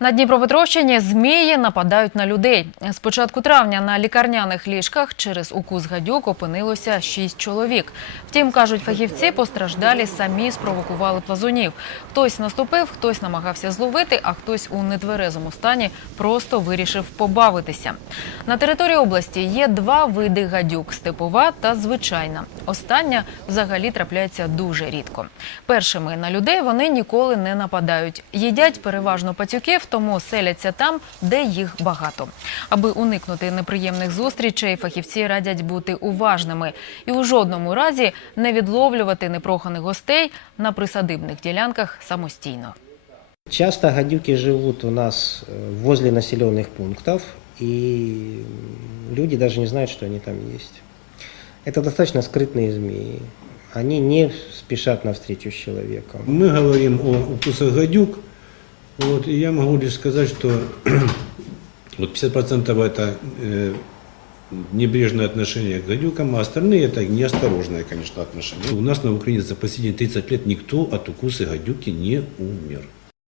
На Дніпропетровщині змії нападають на людей. З початку травня на лікарняних ліжках через укус гадюк опинилося шість чоловік. Втім, кажуть фахівці, постраждалі самі спровокували плазунів. Хтось наступив, хтось намагався зловити, а хтось у нетверезому стані просто вирішив побавитися. На території області є два види гадюк – степова та звичайна. Остання взагалі трапляється дуже рідко. Першими на людей вони ніколи не нападають. Їдять переважно пацюків, тому селяться там, де їх багато. Аби уникнути неприємних зустрічей, фахівці радять бути уважними і у жодному разі не відловлювати непроханих гостей на присадибних ділянках самостійно. Часто гадюки живут у нас э, возле населенных пунктов, и люди даже не знают, что они там есть. Это достаточно скрытные змеи. Они не спешат навстречу с человеком. Мы говорим о укусах гадюк. Вот, и я могу лишь сказать, что вот 50% это э, небрежное отношение к гадюкам, а остальные это неосторожное, конечно, отношение. У нас на Украине за последние 30 лет никто от укуса гадюки не умер.